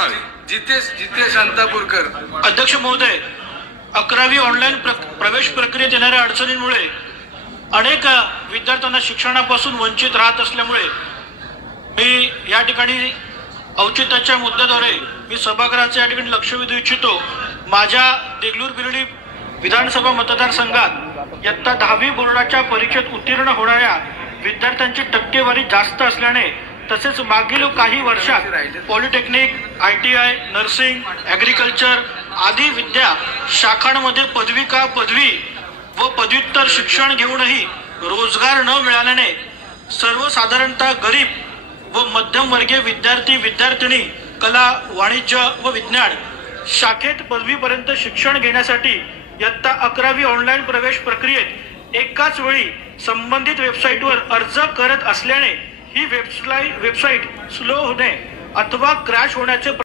म्हणावे. जितेश अंतापूरकर. अध्यक्ष महोदय, 11वी ऑनलाईन प्रवेश प्रक्रियेत येणाऱ्या अडचणींमुळे अनेक विद्यार्थ्यांना शिक्षणापासून वंचित राहत असल्यामुळे मी या ठिकाणी औचित्याच्या मुद्द्याद्वारे मी सभागृहाचे या ठिकाणी लक्ष वेधू इच्छितो. माझ्या देगलूर बिर्डी विधानसभा मतदारसंघात इयत्ता 10वी बोर्डाच्या परीक्षेत उत्तीर्ण होणाऱ्या विद्यार्थ्यांची टक्केवारी जास्त असल्याने तसेच मागील काही वर्षात पॉलिटेक्निक, ITI, नर्सिंग, ॲग्रिकल्चर आदी विद्या शाखांमध्ये पदविका, पदवी व पदव्युत्तर शिक्षण घेऊनही रोजगार न मिळाल्याने सर्वसाधारणतः गरीब व मध्यमवर्गीय विद्यार्थी विद्यार्थिनी कला, वाणिज्य व विज्ञान शाखेत पदवीपर्यंत शिक्षण घेण्यासाठी इयत्ता 11वी ऑनलाईन प्रवेश प्रक्रियेत एकाच वेळी संबंधित वेबसाईटवर अर्ज करत असल्याने ही वेबसाईट स्लो होणे अथवा क्रॅश होण्याचे